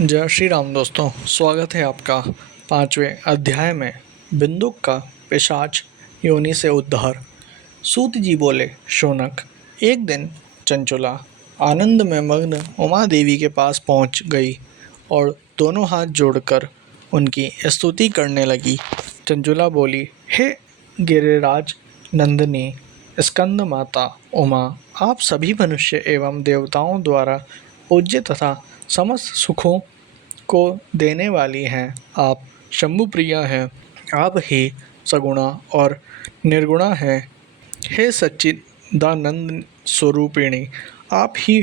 जय श्री राम दोस्तों, स्वागत है आपका 5वें अध्याय में। बिंदुक का पिशाच योनि से उद्धार। सूत जी बोले, शौनक, एक दिन चंचुला आनंद में मग्न उमा देवी के पास पहुंच गई और दोनों हाथ जोड़कर उनकी स्तुति करने लगी। चंचुला बोली, हे गिरिराज नंदिनी स्कंद माता उमा, आप सभी मनुष्य एवं देवताओं द्वारा पूज्य तथा समस्त सुखों को देने वाली हैं। आप शंभु प्रिया हैं। आप ही सगुणा और निर्गुणा हैं। हे सच्चिदानंद स्वरूपिणी, आप ही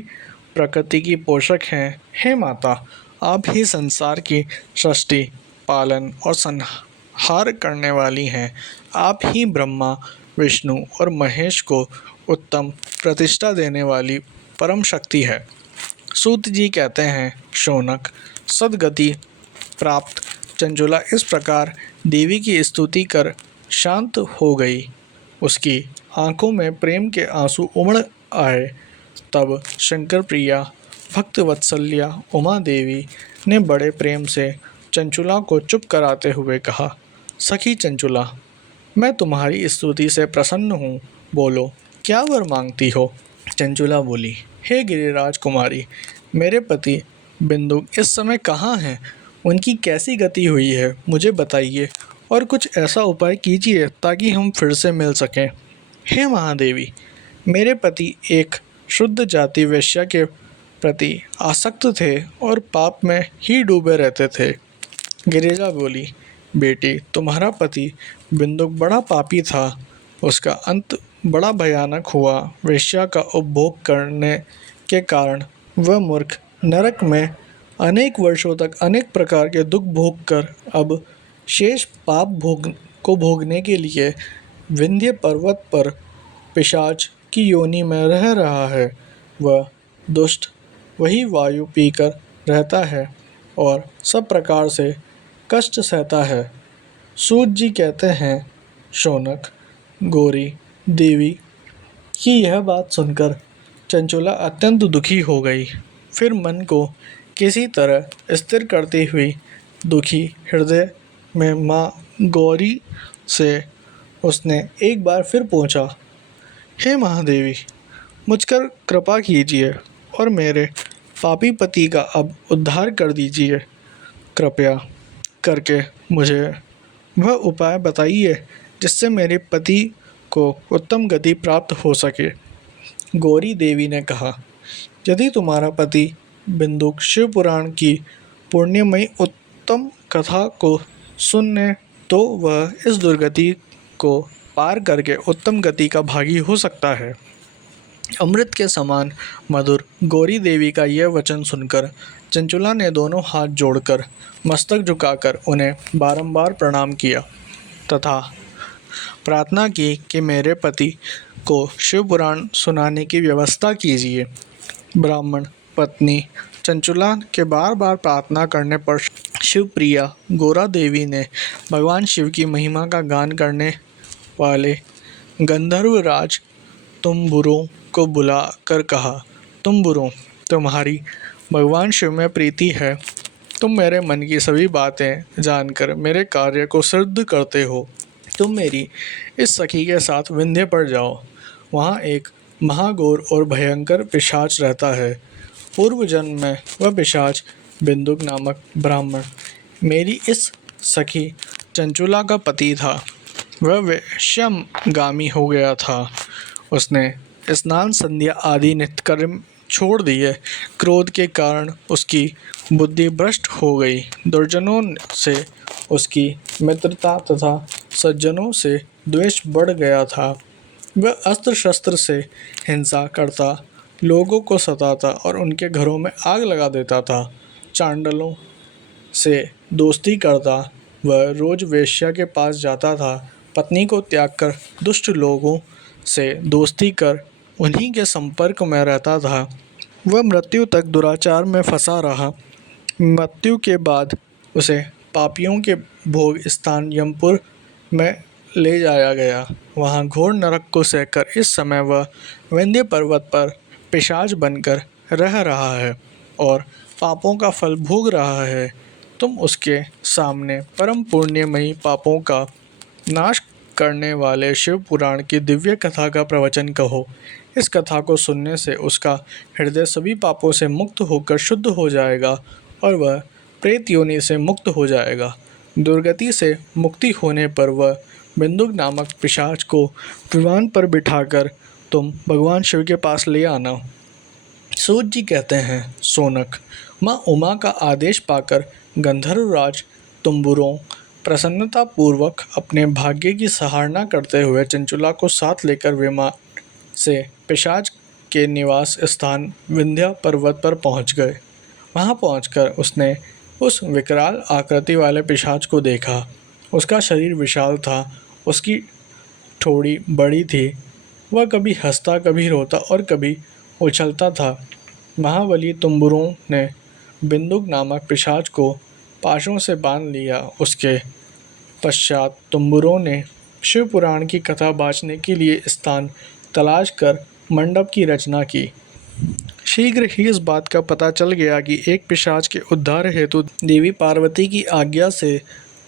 प्रकृति की पोषक हैं। हे माता, आप ही संसार की सृष्टि, पालन और संहार करने वाली हैं। आप ही ब्रह्मा, विष्णु और महेश को उत्तम प्रतिष्ठा देने वाली परम शक्ति है। सूत जी कहते हैं, शौनक, सद्गति प्राप्त चंचुला इस प्रकार देवी की स्तुति कर शांत हो गई। उसकी आंखों में प्रेम के आंसू उमड़ आए। तब शंकर प्रिया भक्त वत्सल्या उमा देवी ने बड़े प्रेम से चंचुला को चुप कराते हुए कहा, सखी चंचुला, मैं तुम्हारी स्तुति से प्रसन्न हूँ। बोलो, क्या वर मांगती हो? चंचुला बोली, हे गिरिराज कुमारी, मेरे पति बिंदुक इस समय कहाँ हैं? उनकी कैसी गति हुई है, मुझे बताइए और कुछ ऐसा उपाय कीजिए ताकि हम फिर से मिल सकें। हे महादेवी, मेरे पति एक शुद्ध जाति वेश्या के प्रति आसक्त थे और पाप में ही डूबे रहते थे। गिरिजा बोली, बेटी, तुम्हारा पति बिंदुक बड़ा पापी था। उसका अंत बड़ा भयानक हुआ। वेश्या का उपभोग करने के कारण वह मूर्ख नरक में अनेक वर्षों तक अनेक प्रकार के दुख भोग कर अब शेष पाप भोगने के लिए विंध्य पर्वत पर पिशाच की योनि में रह रहा है। वह दुष्ट वही वायु पीकर रहता है और सब प्रकार से कष्ट सहता है। सूत जी कहते हैं, शौनक, गौरी देवी की यह बात सुनकर चंचुला अत्यंत दुखी हो गई। फिर मन को किसी तरह स्थिर करती हुई दुखी हृदय में माँ गौरी से उसने एक बार फिर पूछा, हे महादेवी, मुझकर कृपा कीजिए और मेरे पापी पति का अब उद्धार कर दीजिए। कृपया करके मुझे वह उपाय बताइए जिससे मेरे पति को उत्तम गति प्राप्त हो सके। गौरी देवी ने कहा, यदि तुम्हारा पति बिंदुक शिव पुराण की पुण्यमयी उत्तम कथा को सुने तो वह इस दुर्गति को पार करके उत्तम गति का भागी हो सकता है। अमृत के समान मधुर गौरी देवी का यह वचन सुनकर चंचुला ने दोनों हाथ जोड़कर मस्तक झुकाकर उन्हें बारंबार प्रणाम किया तथा प्रार्थना की कि मेरे पति को शिव पुराण सुनाने की व्यवस्था कीजिए। ब्राह्मण पत्नी चंचुला के बार बार प्रार्थना करने पर शिवप्रिया गौरा देवी ने भगवान शिव की महिमा का गान करने वाले गंधर्वराज तुम्बुरों को बुला कर कहा, तुम्बुरों, तुम्हारी भगवान शिव में प्रीति है। तुम मेरे मन की सभी बातें जानकर मेरे कार्य को सिद्ध करते हो। तुम मेरी इस सखी के साथ विंध्य पर जाओ। वहाँ एक महाघोर और भयंकर पिशाच रहता है। पूर्व जन्म में वह पिशाच बिंदुक नामक ब्राह्मण मेरी इस सखी चंचुला का पति था। वह वेश्यागामी हो गया था। उसने स्नान संध्या आदि नित्यकर्म छोड़ दिए। क्रोध के कारण उसकी बुद्धि भ्रष्ट हो गई। दुर्जनों से उसकी मित्रता तथा सज्जनों से द्वेष बढ़ गया था। वह अस्त्र शस्त्र से हिंसा करता, लोगों को सताता और उनके घरों में आग लगा देता था। चांडालों से दोस्ती करता। वह रोज वेश्या के पास जाता था। पत्नी को त्याग कर दुष्ट लोगों से दोस्ती कर उन्हीं के संपर्क में रहता था। वह मृत्यु तक दुराचार में फंसा रहा। मृत्यु के बाद उसे पापियों के भोग स्थान यमपुर में ले जाया गया। वहाँ घोर नरक को सहकर इस समय वह विंध्य पर्वत पर पिशाच बनकर रह रहा है और पापों का फल भोग रहा है, तुम उसके सामने परम पुण्यमयी पापों का नाश करने वाले शिव पुराण की दिव्य कथा का प्रवचन कहो। इस कथा को सुनने से उसका हृदय सभी पापों से मुक्त होकर शुद्ध हो जाएगा और वह प्रेत योनि से मुक्त हो जाएगा। दुर्गति से मुक्ति होने पर वह बिंदुक नामक पिशाच को विमान पर बिठाकर तुम भगवान शिव के पास ले आना। सूत जी कहते हैं, सोनक, माँ उमा का आदेश पाकर गंधर्वराज तुम्बुरों प्रसन्नता पूर्वक अपने भाग्य की सराहना करते हुए चंचुला को साथ लेकर विमान से पिशाच के निवास स्थान विंध्या पर्वत पर पहुंच गए। वहां पहुंचकर उसने उस विकराल आकृति वाले पिशाच को देखा। उसका शरीर विशाल था, उसकी ठोड़ी बड़ी थी। वह कभी हंसता, कभी रोता और कभी उछलता था। महाबली तुम्बुरों ने बिंदुक नामक पिशाच को पाशों से बांध लिया। उसके पश्चात तुम्बुरों ने शिव पुराण की कथा बाँचने के लिए स्थान तलाश कर मंडप की रचना की। शीघ्र ही इस बात का पता चल गया कि एक पिशाच के उद्धार हेतु देवी पार्वती की आज्ञा से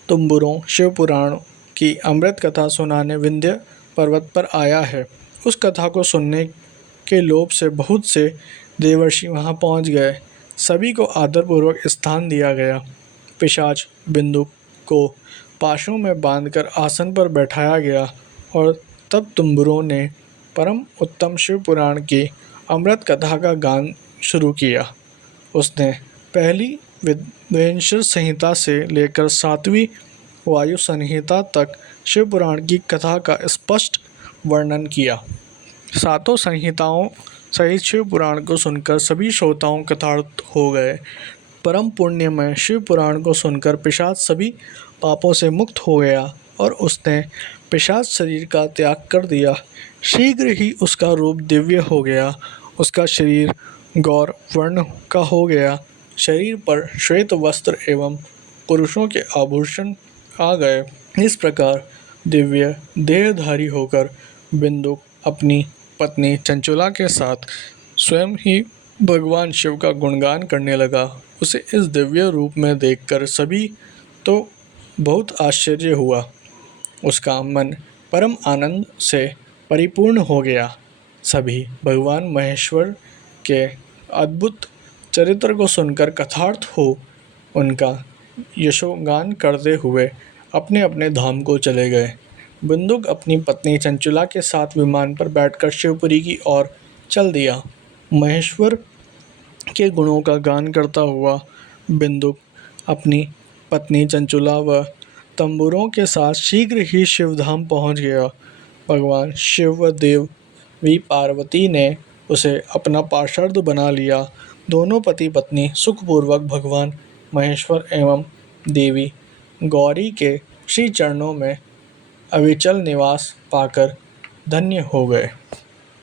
तुम्बुरों शिव पुराण की अमृत कथा सुनाने विंध्य पर्वत पर आया है। उस कथा को सुनने के लोभ से बहुत से देवर्षि वहां पहुंच गए। सभी को आदरपूर्वक स्थान दिया गया। पिशाच बिंदु को पाशों में बांधकर आसन पर बैठाया गया और तब तुम्बुरों ने परम उत्तम शिव पुराण की अमृत कथा का गान शुरू किया। उसने पहली विद्वेश्वर संहिता से लेकर 7वीं वायु संहिता तक शिव पुराण की कथा का स्पष्ट वर्णन किया। सातों संहिताओं सहित शिव पुराण को सुनकर सभी श्रोताओं कृतार्थ हो गए। परम पुण्यमय शिव पुराण को सुनकर पिशाच सभी पापों से मुक्त हो गया और उसने पिशाच शरीर का त्याग कर दिया। शीघ्र ही उसका रूप दिव्य हो गया। उसका शरीर गौर वर्ण का हो गया। शरीर पर श्वेत वस्त्र एवं पुरुषों के आभूषण आ गए। इस प्रकार दिव्य देहधारी होकर बिंदुक अपनी पत्नी चंचुला के साथ स्वयं ही भगवान शिव का गुणगान करने लगा। उसे इस दिव्य रूप में देखकर सभी तो बहुत आश्चर्य हुआ। उसका मन परम आनंद से परिपूर्ण हो गया। सभी भगवान महेश्वर के अद्भुत चरित्र को सुनकर कृतार्थ हो उनका यशोगान करते हुए अपने अपने धाम को चले गए। बिंदुक अपनी पत्नी चंचुला के साथ विमान पर बैठकर शिवपुरी की ओर चल दिया। महेश्वर के गुणों का गान करता हुआ बिंदुक अपनी पत्नी चंचुला व तंबुरों के साथ शीघ्र ही शिवधाम पहुंच गया। भगवान शिव व देवी पार्वती ने उसे अपना पार्षद बना लिया। दोनों पति पत्नी सुखपूर्वक भगवान महेश्वर एवं देवी गौरी के श्री चरणों में अविचल निवास पाकर धन्य हो गए।